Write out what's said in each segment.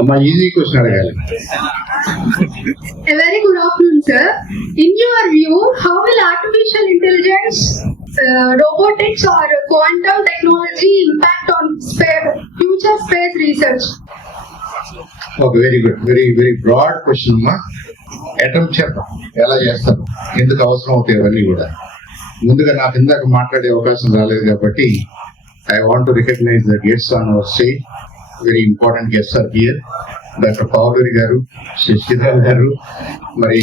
అమ్మా easy question అడగాలి. A very good afternoon, sir. In your view, how will artificial intelligence, robotics or quantum technology impact on future space research? Okay, very good, very broad question అమ్మా. Attempt చేద్దాం, ఎలా చేస్తారు, ఎందుకు అవసరం అవుతాయి అవన్నీ కూడా. ముందుగా నాకు ఇందాక మాట్లాడే అవకాశం రాలేదు కాబట్టి I want to recognize the guests on our stage. Very important guests are here. Doctor Pavuluri గారు, శశిధర్ గారు, మరి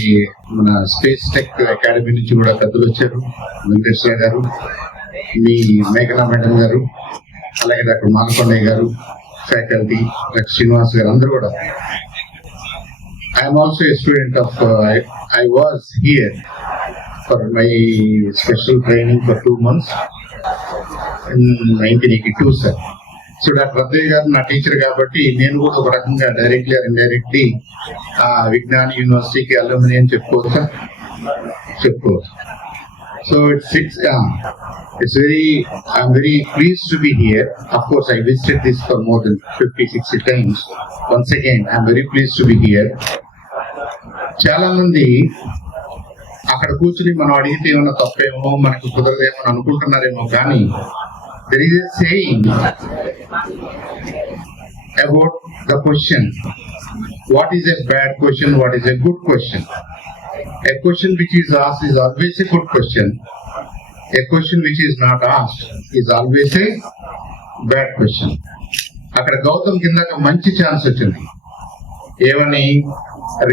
మన స్పేస్ టెక్ అకాడమీ నుంచి కూడా పెద్దలు వచ్చారు, వెంకటేశ్వర గారు, మీ మేఘనా మేడం గారు, అలాగే డాక్టర్ మానకొండయ్య గారు, ఫ్యాకల్టీ డాక్టర్ శ్రీనివాస్ గారు, అందరూ కూడా. I'm also a student of, I was here for my special training for 2 months in 1982, sir. So doctor Raddayya గారు నా టీచర్ కాబట్టి నేను కూడా ఒక రకంగా డైరెక్ట్లీ ఆర్ ఇండైరెక్ట్లీ విజ్ఞాన్ యూనివర్సిటీకి అల్యూమిని అని చెప్పుకోవచ్చు. So it's I'm very pleased to be here. Of course, I visited this for more than 50-60 times. Once again, I'm very pleased to be here. చాలా మంది అక్కడ కూర్చుని మనం అడిగితే ఏమన్నా తప్పేమో, మనకు కుదరదేమో అని అనుకుంటున్నారేమో, కానీ there is a saying about the question, what is a bad question, what is a good question. A question which is asked is always a good question. A question which is not asked is always a bad question. అక్కడ గౌతమ్ కిందక మంచి chance వచ్చింది. ఏమని,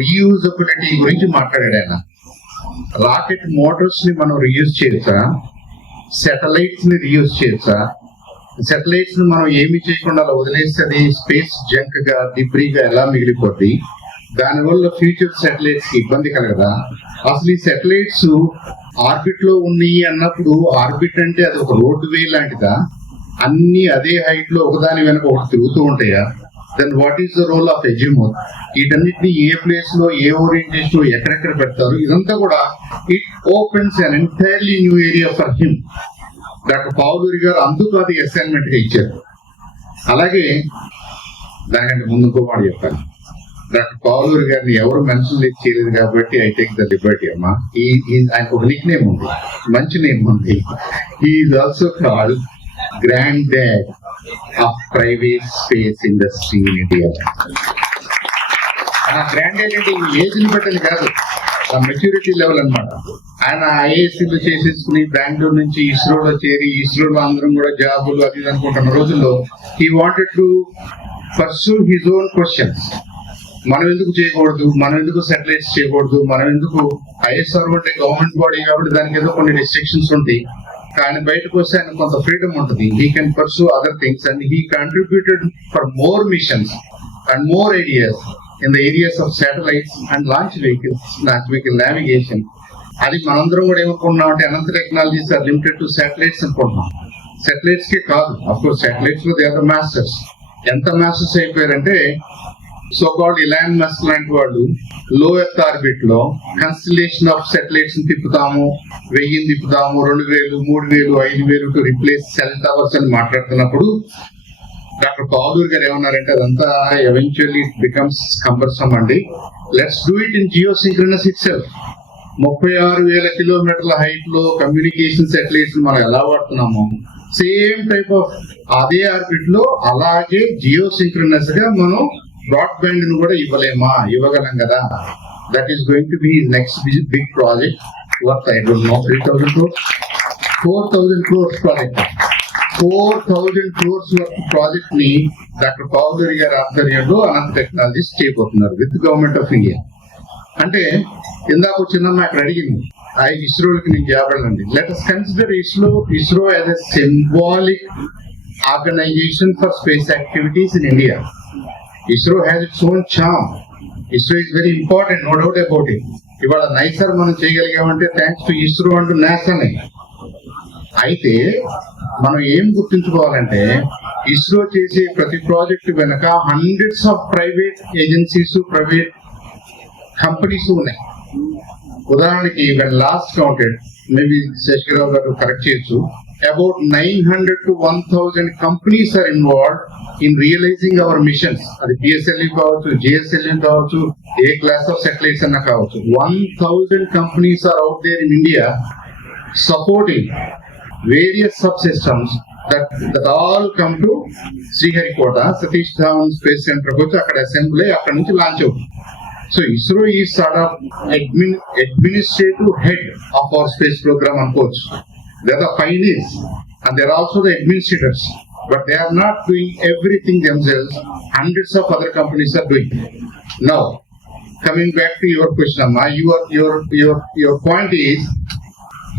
reusability గురించి మాట్లాడాడు ఆయన. Rocket Motors ని మనం reuse చేయొచ్చా, శాటిలైట్స్ ని రీయూజ్ చేయొచ్చా, శాటిలైట్స్ ని మనం ఏమి చేయకుండా అలా వదిలేస్తే అది స్పేస్ జంక్ గా డిబ్రీగా ఎలా మిగిలిపోద్ది, దానివల్ల ఫ్యూచర్ శాటిలైట్స్ కి ఇబ్బంది కలగదా, అసలు ఈ శాటిలైట్స్ ఆర్బిట్ లో ఉన్నాయి అన్నప్పుడు ఆర్బిట్ అంటే అది ఒక రోడ్ వే లాంటిదా, అన్ని అదే హైట్ లో ఒకదాని వెనక ఒకటి తిరుగుతూ ఉంటాయా, then what is the role of ఎజిమోత్, వీటన్నిటిని ఏ ప్లేస్ లో ఏ ఓరియంటేషన్ లో ఎక్కడెక్కడ పెడతారు, ఇదంతా కూడా it opens an entirely new area for him. Doctor Pavuluri గారు అందుకు అది అసైన్మెంట్ గా ఇచ్చారు. అలాగే దానికంటే ముందు ఇంకో మాట చెప్పాను, డాక్టర్ పావులూరి గారిని ఎవరు మెన్షన్ చేయలేదు కాబట్టి ఐ టేక్ ద లిబర్టీ అమ్మా. ఆయన ఒక నిక్ నేమ్ ఉంది, మంచి నేమ్ ఉంది. He is also called grand dad of private space industry in India. Grand dad అంటే ఏజ్ ని బట్టని కాదు, మెచ్యూరిటీ లెవెల్ అనమాట. ఆయన ఐఏఎస్సీలు చేసేసుకుని బెంగళూరు నుంచి ఇస్రోలో చేరి, ఇస్రోలో అందరం కూడా జాబులు అది అనుకుంటున్న రోజుల్లో he wanted to pursue his own questions. మనం ఎందుకు చేయకూడదు, మనం ఎందుకు శాటిలైట్స్ చేయకూడదు, మనం ఎందుకు, ఐఎస్ఆర్ అంటే గవర్నమెంట్ బాడీ కాబట్టి దానికి ఏదో కొన్ని రెస్ట్రిక్షన్స్ ఉంటాయి, కానీ బయటకు వస్తే ఆయన కొంత ఫ్రీడమ్ ఉంటుంది. He can pursue other things and he contributed for more missions and more ideas in the areas of satellites and launch vehicle navigation. అది మనందరం కూడా ఏమనుకుంటున్నాం అంటే Ananth technologies are limited to satellites అనుకుంటున్నాం. శాటిలైట్స్ కే కాదు, అఫ్ కోర్స్ శాటిలైట్స్ లో they are the masters. ఎంత మాస్టర్స్ అయిపోయారంటే సో కాల్డ్ ఇలాన్ మస్క్ లాంటి వాళ్ళు లో ఎర్త్ ఆర్బిట్ లో కన్స్టలేషన్ ఆఫ్ శాటిలైట్స్ ని తిప్పుతాము, 1000 తిప్పుతాము, 2000, 3000, 5000 టు రిప్లేస్ సెల్ టవర్స్ అని మాట్లాడుతున్నప్పుడు డాక్టర్ పావులూరి గారు ఏమన్నారంటే అదంతా ఎవెన్చువల్లీ ఇట్ బికమ్స్ కంపల్సమ్ అండి, let's do it in geosynchronous it self. 36,000 కిలోమీటర్ల హైట్ లో కమ్యూనికేషన్ శాటిలైట్స్ మనం ఎలా వాడుతున్నామో సేమ్ టైప్ ఆఫ్ అదే ఆర్బిట్ లో అలాగే జియోసింక్రనస్ గా మనం బ్రాడ్బ్యాండ్ ను కూడా ఇవ్వగలం కదా. That is going to be next big project worth I don't know 3,000 crores, 4,000 crores project. 4,000 crores worth project ని డాక్టర్ పావులూరి గారి ఆధ్వర్యంలో అనంత టెక్నాలజీస్ చేయబోతున్నారు విత్ గవర్నమెంట్ ఆఫ్ ఇండియా. అంటే ఇందాక చిన్నమ్మ అక్కడ అడిగింది, ఇస్రోకి నేను చేపడండి. Let us consider ISRO as a symbolic organization for space activities in India. ISRO has its own charm. ISRO is very important, no doubt about it. ఇవాళ నైసర్ మనం చేయగలిగామంటే థ్యాంక్స్ టు ఇస్రో అంటూ నాసానే. అయితే మనం ఏం గుర్తుంచుకోవాలంటే ఇస్రో చేసే ప్రతి ప్రాజెక్ట్ వెనక hundreds of private agencies, private companies ఉన్నాయి. ఉదాహరణకి లాస్ట్ కౌంటెడ్, మేబీ శేషగిరావు గారు కరెక్ట్ చేయొచ్చు, about 900 to 1,000 companies are involved in realizing our missions. అది PSLV కావచ్చు, GSLV కావచ్చు, ఏ క్లాస్ ఆఫ్ సాటిలైట్స్ అన్నా కావచ్చు. 1,000 companies are out there in India supporting various subsystems that all come to Sriharikota, Satish Dhawan Space Center వచ్చి అక్కడ assembly అక్కడ నుంచి launch అవుతుంది. So ISRO is sort of administrative head of our space program అనుకోవచ్చు. They are the pioneers and they are also the administrators, but they are not doing everything themselves. Hundreds of other companies are doing. Now, coming back to your question, Amma, your point is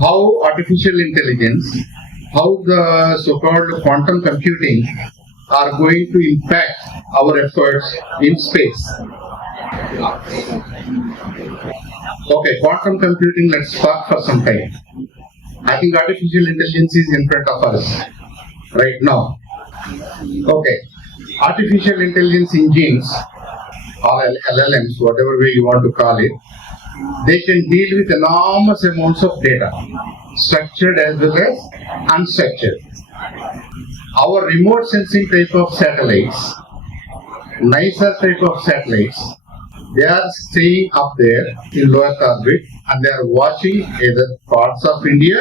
how artificial intelligence, how the so-called quantum computing are going to impact our efforts in space. Okay, quantum computing, let's talk for some time. I think artificial intelligence is in front of us right now. Okay, artificial intelligence engines or LLMs, whatever way you want to call it, they can deal with enormous amounts of data, structured as well as unstructured. Our remote sensing type of satellites, nicer type of satellites, they are staying up there in low Earth orbit and they are watching either parts of India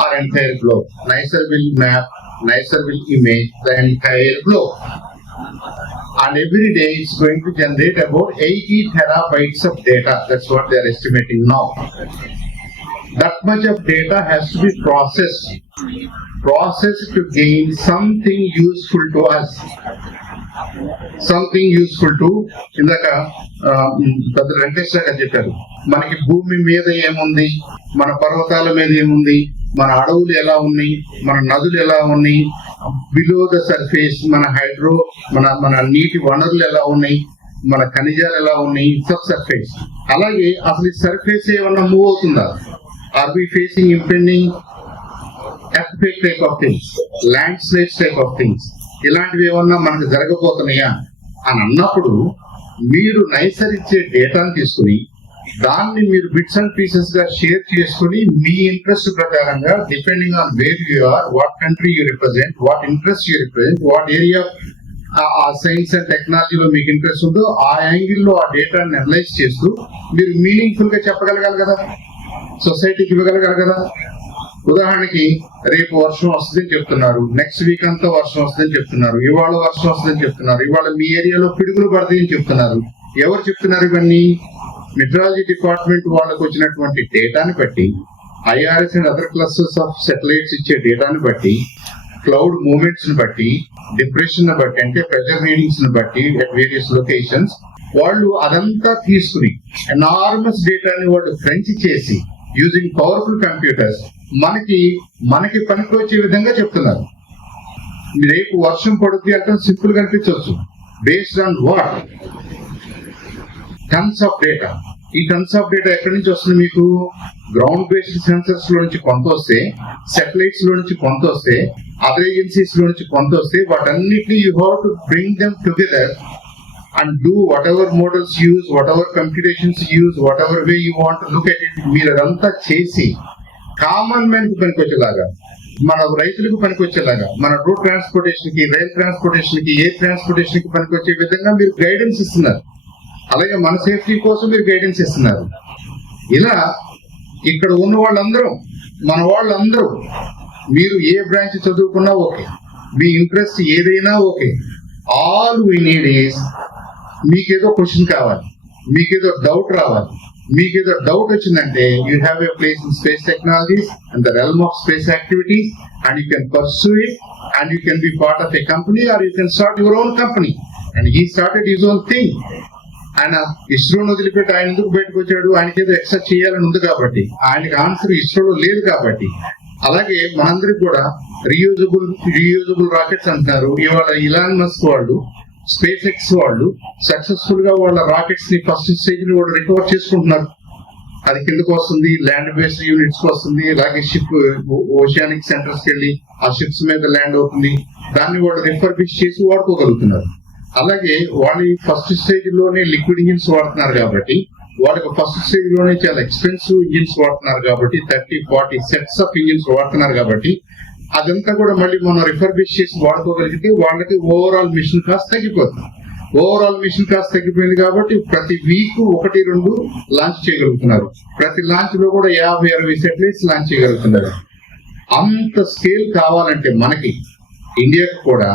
or entire globe. NICER will map, NICER will image the entire globe. And every day it's going to generate about 80 terabytes of data. That's what they are estimating now. That much of data has to be processed to gain something useful to us. Something useful to ఇందాక పెద్ద వెంకటేశ్వర గారు చెప్పారు, మనకి భూమి మీద ఏముంది, మన పర్వతాల మీద ఏముంది, మన అడవులు ఎలా ఉన్నాయి, మన నదులు ఎలా ఉన్నాయి, బిలో ద సర్ఫేస్ మన హైడ్రో మన నీటి వనరులు ఎలా ఉన్నాయి, మన ఖనిజాలు ఎలా ఉన్నాయి, సబ్ సర్ఫేస్. అలాగే అసలు ఈ సర్ఫేస్ ఏమన్నా మూవ్ అవుతుందా, or we facing impending earthquake type of things, landslides type of things, ఇలాంటివి ఏమన్నా మనకు జరగబోతున్నాయా అని అన్నప్పుడు మీరు నైసరిచ్చే డేటాను తీసుకుని దాన్ని మీరు బిట్స్ అండ్ పీసెస్ గా షేర్ చేసుకుని మీ ఇంట్రెస్ట్ ప్రకారంగా depending on where you are, what country you represent, what interest you represent, what area uh science and టెక్నాలజీలో మీకు ఇంట్రెస్ట్ ఉందో ఆ యాంగిల్లో ఆ డేటాని అనలైజ్ చేస్తూ మీరు మీనింగ్ఫుల్ గా చెప్పగలగాలి కదా, సొసైటీకి ఇవ్వగలగాలి కదా. ఉదాహరణకి రేపు వర్షం వస్తుందని చెప్తున్నారు, నెక్స్ట్ వీక్ అంతా వర్షం వస్తుందని చెప్తున్నారు, ఇవాళ వర్షం వస్తుందని చెప్తున్నారు, ఇవాళ మీ ఏరియాలో పిడుగులు పడతాయని చెప్తున్నారు. ఎవరు చెప్తున్నారు ఇవన్నీ? మెట్రాలజీ డిపార్ట్మెంట్ వాళ్ళకు వచ్చినటువంటి డేటాని బట్టి, IRS and other clusters of satellites ఇచ్చే డేటాని బట్టి, క్లౌడ్ మూవ్మెంట్స్ ని బట్టి, డిప్రెషన్ ని బట్టి, అంటే ప్రెజర్ రీడింగ్స్ ని బట్టి అట్ వేరియస్ లొకేషన్స్, వాళ్ళు అదంతా తీసుకుని ఎనార్మస్ డేటాని వాళ్ళు క్రంచ్ చేసి యూజింగ్ పవర్ఫుల్ కంప్యూటర్స్ మనకి పనికి వచ్చే విధంగా చెప్తున్నారు. రేపు వర్షం పడుతుంది అంటే సింపుల్ గా అనిపించవచ్చు. Based on what? Tons of data. ఈ టన్స్ ఆఫ్ డేటా ఎక్కడి నుంచి వస్తుంది మీకు? గ్రౌండ్ బేస్డ్ సెన్సర్స్ లో నుంచి కొంత వస్తే, సాటిలైట్స్ లో నుంచి కొంత వస్తే, అదర్ ఏజెన్సీస్ లో నుంచి కొంత వస్తే, వాటన్నిటిని you have to bring them together and do whatever models use, whatever computations use, whatever way you want to look at it, మీరు అదంతా చేసి కామన్ మ్యాన్ కి పనికొచ్చేలాగా, మన రైతులకు పనికొచ్చేలాగా, మన రోడ్ ట్రాన్స్పోర్టేషన్ కి, రైల్ ట్రాన్స్పోర్టేషన్ కి, ఎయిర్ ట్రాన్స్పోర్టేషన్ కి పనికొచ్చే విధంగా మీరు గైడెన్స్ ఇస్తున్నారు. అలాగే మన సేఫ్టీ కోసం మీరు గైడెన్స్ ఇస్తున్నారు. ఇలా ఇక్కడ ఉన్న వాళ్ళందరూ, మన వాళ్ళందరూ, మీరు ఏ బ్రాంచ్ చదువుకున్నా ఓకే, మీ ఇంట్రెస్ట్ ఏదైనా okay, all we need is మీకేదో క్వశ్చన్ కావాలి, మీకేదో డౌట్ రావాలి. మీకేదో డౌట్ వచ్చిందంటే you have a place in space technologies and the realm of space activities and you can pursue it and you can be part of a company or you can start your own company. And he started his own thing. ఆయన ఇస్రోను వదిలిపెట్టి ఆయన ఎందుకు బయటకు వచ్చాడు? ఆయనకి ఏదో extra చేయాలని ఉంది కాబట్టి, ఆయనకి ఆన్సర్ ఇస్రోలో లేదు కాబట్టి. అలాగే మనందరికి కూడా రీయూజబుల్ రాకెట్స్ అంటున్నారు. ఇవాళ ఇలాన్ మస్క్ వాళ్ళు, స్పేస్ ఎక్స్ వాళ్ళు సక్సెస్ఫుల్ గా వాళ్ళ రాకెట్స్ ని ఫస్ట్ స్టేజ్ ని వాళ్ళు రికవర్ చేసుకుంటున్నారు. అది కిందకు వస్తుంది, ల్యాండ్ బేస్డ్ యూనిట్స్ వస్తుంది, అలాగే షిప్ ఓషియానిక్ సెంటర్స్ కి వెళ్ళి ఆ షిప్స్ మీద ల్యాండ్ అవుతుంది. దాన్ని వాళ్ళు రిఫర్బిష్ చేసి వాడుకోగలుగుతున్నారు. అలాగే వాళ్ళు ఫస్ట్ స్టేజ్ లోనే లిక్విడ్ ఇంజిన్స్ వాడుతున్నారు కాబట్టి, వాళ్ళకి ఫస్ట్ స్టేజ్ లోనే చాలా ఎక్స్పెన్సివ్ ఇంజిన్స్ వాడుతున్నారు కాబట్టి, 30-40 సెట్స్ ఆఫ్ ఇంజిన్స్ వాడుతున్నారు కాబట్టి, అదంతా కూడా మళ్ళీ మనం రిఫర్బిష్ చేసి వాడుకోగలిగితే వాళ్ళకి ఓవరాల్ మిషన్ కాస్ట్ తగ్గిపోతుంది. ఓవరాల్ మిషన్ కాస్ట్ తగ్గిపోయింది కాబట్టి ప్రతి వీక్ 1-2 లాంచ్ చేయగలుగుతున్నారు. ప్రతి లాంచ్ లో కూడా 50-60 సెటిలైట్స్ లాంచ్ చేయగలుగుతున్నారు. అంత స్కేల్ కావాలంటే మనకి ఇండియాకి కూడా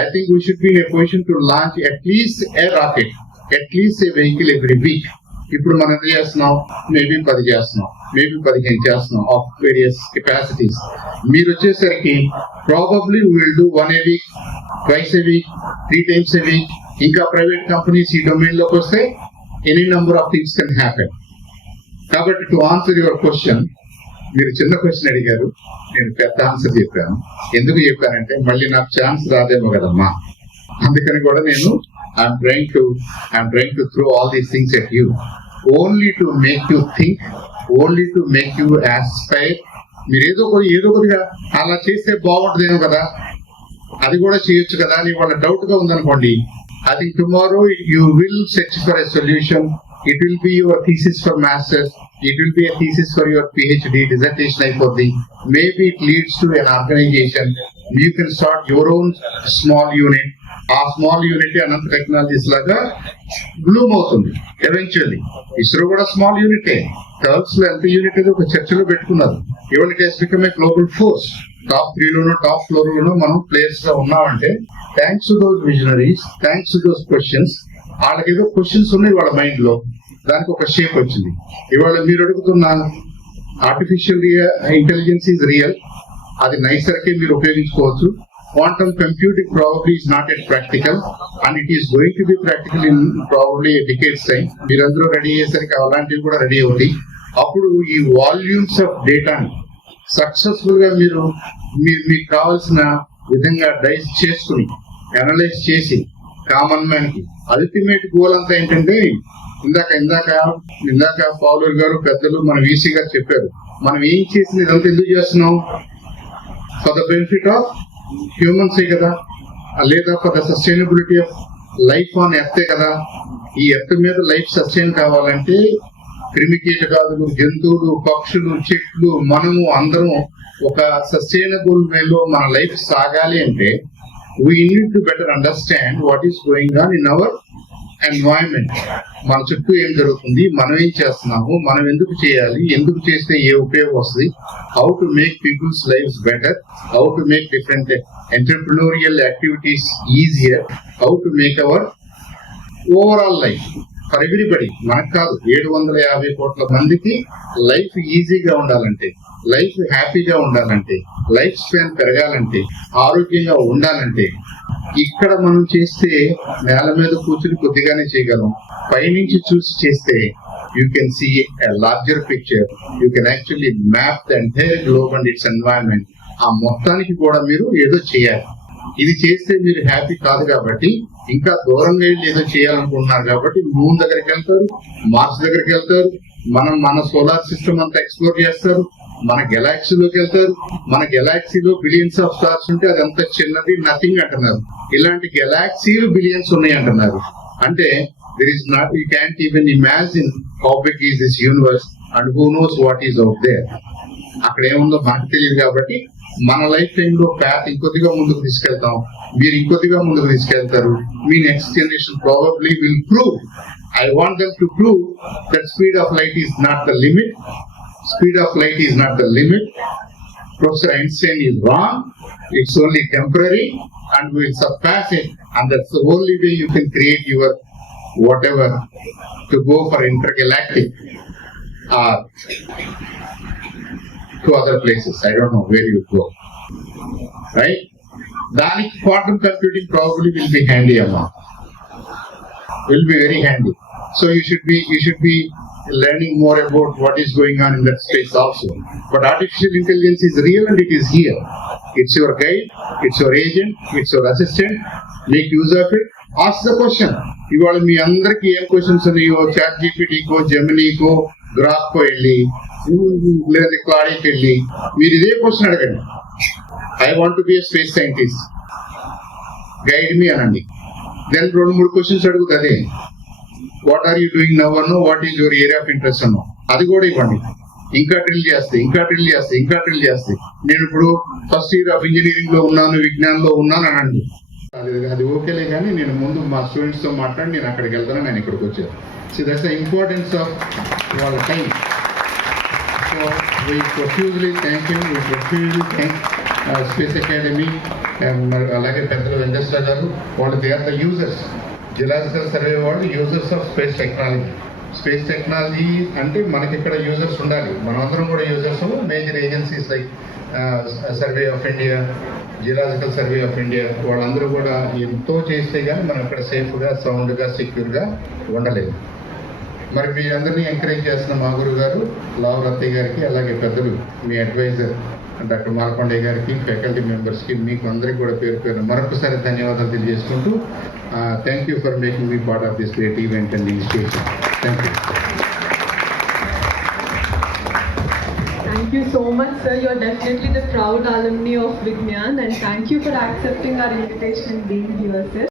I think we should be in a position to launch at least a rocket, at least A vehicle every week. ఇప్పుడు మనం ఎంత చేస్తున్నాం? మేబీ 10 చేస్తున్నాం, మేబీ 15 చేస్తున్నాం ఆఫ్ వేరియస్ కెపాసిటీస్. మీరు వచ్చేసరికి probably will do 1 a week, 2 a week, 3 times a week. ఇంకా private companies ఈ డొమైన్ లోకి వస్తే any number of things can happen. కాబట్టి టు ఆన్సర్ యువర్ క్వశ్చన్, మీరు చిన్న క్వశ్చన్ అడిగారు, నేను పెద్ద ఆన్సర్ చెప్పాను. ఎందుకు చెప్పానంటే మళ్ళీ నాకు ఛాన్స్ రాదేమో కదమ్మా, అందుకని కూడా నేను I'm trying to throw all these things at you, only to make you think, only to make you aspire. మీరు ఏదో కొద్దిగా అలా చేస్తే బాగుంటుందేమో కదా, అది కూడా చేయొచ్చు కదా అని వాళ్ళ డౌట్ గా ఉందనుకోండి. I think tomorrow you will search for a solution. It will be your thesis for masters. It will be a thesis for your PhD dissertation అయిపోద్ది. Maybe it leads to an organization. You can start your own small unit. ఆ small unit అనంత technologies లాగా Bloom అవుతుంది eventually. ISRO కూడా small యూనిటే. Turks లో ఎంత unit ఏదో ఒక చర్చలో పెట్టుకున్నారు. ఇవాళ it has become a global force. Top 3 లోనో టాప్ 4 లోనో మనం ప్లేయర్స్ గా ఉన్నామంటే thanks to those visionaries, thanks to those questions. వాళ్ళకి ఏదో క్వశ్చన్స్ ఉన్నాయి వాళ్ళ మైండ్ లో, దానికి ఒక షేప్ వచ్చింది. ఇవాళ మీరు అడుగుతున్న ఆర్టిఫిషియల్ ఇంటెలిజెన్స్ ఈజ్ రియల్, అది నైసర్కే మీరు ఉపయోగించుకోవచ్చు. Quantum computing probably is not yet practical, and it is going to be practical in probably a decade's time. మీరందరూ రెడీ అయ్యేసరికి అలాంటివి కూడా రెడీ అవుతాయి. అప్పుడు ఈ వాల్యూమ్స్ ఆఫ్ డేటాని సక్సెస్ఫుల్ గా మీరు మీకు కావాల్సిన విధంగా డైస్ చేసుకుని అనలైజ్ చేసి కామన్ మ్యాన్ కి అల్టిమేట్ గోల్ అంతా ఏంటంటే ఇందాక పౌలర్ గారు పెద్దలు మన వీసీ గారు చెప్పారు, మనం ఏం చేసిన ఇదంతా ఎందుకు చేస్తున్నాం? ఫర్ ద బెనిఫిట్ ఆఫ్ హ్యూమన్సే కదా, లేదా for the sustainability of life on ఎర్తే కదా. ఈ ఎర్త్ మీద లైఫ్ సస్టైన్ కావాలంటే క్రిమికీటకాదులు, జంతువులు, పక్షులు, చెట్లు, మనము అందరం ఒక సస్టైనబుల్ వేలో మన లైఫ్ సాగాలి అంటే we need to better understand what is going on in our environment. మన చుట్టూ ఏం జరుగుతుంది, మనం ఏం చేస్తున్నాము, మనం ఎందుకు చేయాలి, ఎందుకు చేస్తే ఏ ఉపయోగం వస్తుంది, how to make people's lifes better, how to make different entrepreneurial activities easier, how to make our overall life for everybody. మనకు కాదు, 750 కోట్ల మందికి లైఫ్ ఈజీగా ఉండాలంటే, లైఫ్ హ్యాపీగా ఉండాలంటే, లైఫ్ స్పాన్ పెరగాలంటే, ఆరోగ్యంగా ఉండాలంటే ఇక్కడ మనం చేస్తే నేల మీద కూర్చుని కొద్దిగానే చేయగలం. పైనుంచి చూసి చేస్తే you can see a larger picture. You can actually map the entire globe and its environment. ఆ మొత్తానికి కూడా మీరు ఏదో చేయాలి. ఇది చేస్తే మీరు హ్యాపీ కాదు కాబట్టి ఇంకా దూరంగా వెళ్ళి ఏదో చేయాలనుకుంటున్నారు కాబట్టి మూన్ దగ్గరికి వెళ్తారు, మార్స్ దగ్గరికి వెళ్తారు, మన సోలార్ సిస్టమ్ అంతా ఎక్స్ప్లోర్ చేస్తారు, మన గెలాక్సీలోకి వెళ్తారు. మన గెలాక్సీలో బిలియన్స్ ఆఫ్ స్టార్స్ ఉంటే అది అంత చిన్నది, నథింగ్ అంటున్నారు. ఇలాంటి గెలాక్సీలు బిలియన్స్ ఉన్నాయి అంటున్నారు. అంటే there is not, you can't even imagine how big is this universe and who knows what is out there. అక్కడ ఏముందో మనకు తెలియదు కాబట్టి మన లైఫ్ టైమ్ లో ప్యాత్ ఇంకొద్దిగా ముందుకు తీసుకెళ్తాం, మీరు ఇంకొద్దిగా ముందుకు తీసుకెళ్తారు. మీ next generation probably will prove, I want them to prove that speed of light is not the limit. Speed of light is not the limit. Professor Einstein is wrong. It's only temporary and we will surpass it. And that's the only way you can create your whatever to go for intergalactic or to other places. I don't know where you go. Right? Then quantum computing probably will be handy among. Will be very handy. So you should be learning more about what is going on in that space also. But artificial intelligence is real and it is here. It's your guide, it's your agent, it's your assistant. Make use of it. Ask the question. ఇవాళ మీ అందరికి ఏం questions ఉన్నాయో chat జీపీటీకో, జెమినీకో, గ్రాఫ్కో వెళ్ళి లేదా క్లాడీకి వెళ్ళి మీరు ఇదే question అడగండి. I want to be a space scientist, guide me అనండి. దెన్ 2-3 క్వశ్చన్స్ అడుగుతుంది. What are you doing now అన్నో, what is your area of interest అన్నో, అది కూడా ఇవ్వండి. ఇంకా డ్రిల్ చేస్తే నేను ఇప్పుడు ఫస్ట్ ఇయర్ ఆఫ్ ఇంజనీరింగ్ లో ఉన్నాను, విజ్ఞానంలో ఉన్నాను అనండి. అది ఓకేలే, కానీ నేను ముందు మా స్టూడెంట్స్ తో మాట్లాడి నేను అక్కడికి వెళ్తాను, నేను ఇక్కడికి వచ్చాను. So that's the importance of వాళ్ళ time. So we profusely thank you, we profusely thank space academy, అలాగే పెద్దలు వెంకటేశ్వర గారు. వాళ్ళు they are the users, geological survey వాళ్ళు users of space technology. Space technology అంటే మనకి ఇక్కడ యూజర్స్ ఉండాలి, మనమందరం కూడా users. Major agencies like survey of India, geological survey of India, వాళ్ళందరూ కూడా ఎంతో చేస్తే కానీ మనం ఇక్కడ సేఫ్గా, సౌండ్గా, సెక్యూర్గా ఉండలేదు. మరి మీ అందరినీ ఎంకరేజ్ చేస్తున్న మా గురువు గారు లావు రత్తయ్య గారికి, అలాగే పెద్దలు మీ అడ్వైజర్ డాక్టర్ మాల్కొండయ్య గారికి, ఫ్యాకల్టీ మెంబర్స్కి, మీకు అందరికీ కూడా పేరు పేరు మరొకసారి ధన్యవాదాలు తెలియజేసుకుంటూ thank you for making me part of this great event and initiation. Thank you. Thank you so much, sir. You're definitely the proud alumni of Vignan, and thank you for accepting our invitation and being here, sir.